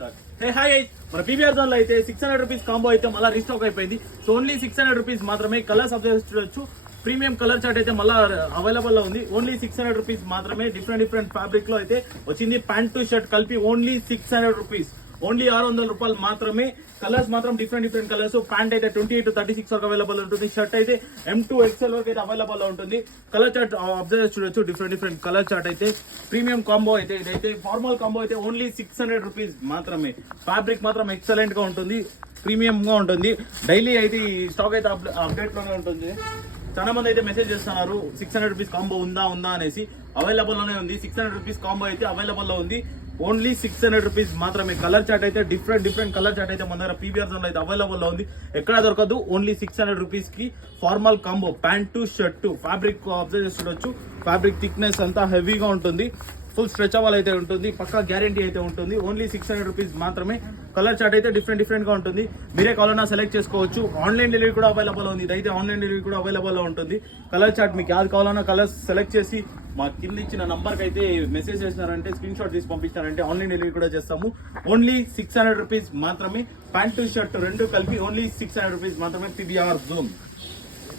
Hi మన PVR zone లో అయితే 600 రూపీస్ కాంబో అయితే మళ్ళీ రీస్టాక్ అయిపోయింది. సో ఓన్లీ 600 రూపీస్ మాత్రమే. కలర్స్ అబ్జర్వ్ చూడొచ్చు. ప్రీమియం కలర్ చార్ట్ అయితే మళ్ళీ అవైలబుల్ లో ఉంది. ఓన్లీ 600 రూపీస్ మాత్రమే. డిఫరెంట్ ఫ్యాబ్రిక్ లో అయితే వచ్చింది. ప్యాంట్ టు షర్ట్ కలిపి ఓన్లీ 600 రూపీస్. ఓన్లీ 600 రూపాయలు మాత్రమే. కలర్స్ మాత్రం డిఫరెంట్ కలర్స్. ప్యాంట్ అయితే 28 to 36 వరకు అవైలబుల్ ఉంటుంది. షర్ట్ అయితే M2 XL వరకు అయితే అవైలబుల్ ఉంటుంది. కలర్ చార్ట్ అబ్జర్వ్ చూడొచ్చు. డిఫరెంట్ కలర్ చార్ట్ అయితే ప్రీమియం కాంబో అయితే ఇదైతే ఫార్మల్ కాంబో అయితే ఓన్లీ 600 రూపీస్ మాత్రమే. ఫ్యాబ్రిక్ మాత్రం ఎక్సలెంట్ గా ఉంటుంది, ప్రీమియం గా ఉంటుంది. డైలీ అయితే ఈ స్టాక్ అయితే అప్డేట్ లోనే ఉంటుంది. చాలా మంది అయితే మెసేజ్ చేస్తున్నారు 600 రూపీస్ కాంబో ఉందా అనేసి. అవైలబుల్ లోనే ఉంది. 600 రూపీస్ కాంబో అయితే అవైలబుల్ లో ఉంది. ఓన్లీ 600 రూపీస్ మాత్రమే. కలర్ చార్ట్ అయితే డిఫరెంట్ కలర్ చార్ట్ అయితే మన దగ్గర పీవీఆర్ జోన్ లో అయితే అవైలబుల్ లో ఉంది. ఎక్కడ దొరకదు. ఓన్లీ 600 రూపీస్ కి formal combo pant to shirt. Fabric observe చేసి చూడొచ్చు. ఫ్యాబ్రిక్ థిక్నెస్ అంతా హెవీగా ఉంటుంది. ఫుల్ స్ట్రెచబుల్ అయితే ఉంటుంది. పక్కా గ్యారంటీ అయితే ఉంటుంది. ఓన్లీ 600 రూపీస్ మాత్రమే. కలర్ చార్ట్ అయితే డిఫరెంట్ గా ఉంటుంది. మీరే కావాలన్నా సెలెక్ట్ చేసుకోవచ్చు. ఆన్లైన్ డెలివరీ కూడా అవైలబుల్ ఉంది. ఇదైతే ఆన్లైన్ డెలివరీ కూడా అవైలబుల్ లో ఉంటుంది. కలర్ చార్ట్ మీకు యాడ్ కావాలన్నా కలర్స్ సెలెక్ట్ చేసి మా కింద ఇచ్చిన నంబర్ కి అయితే మెసేజ్ చేసినారంటే స్క్రీన్ షాట్ తీసి పంపించారంటే ఆన్లైన్ డెలివరీ కూడా చేస్తాము. ఓన్లీ 600 రూపీస్ మాత్రమే. ప్యాంట్ టు షర్ట్ రెండు కలిపి ఓన్లీ 600 రూపీస్ మాత్రమే. PVR zone.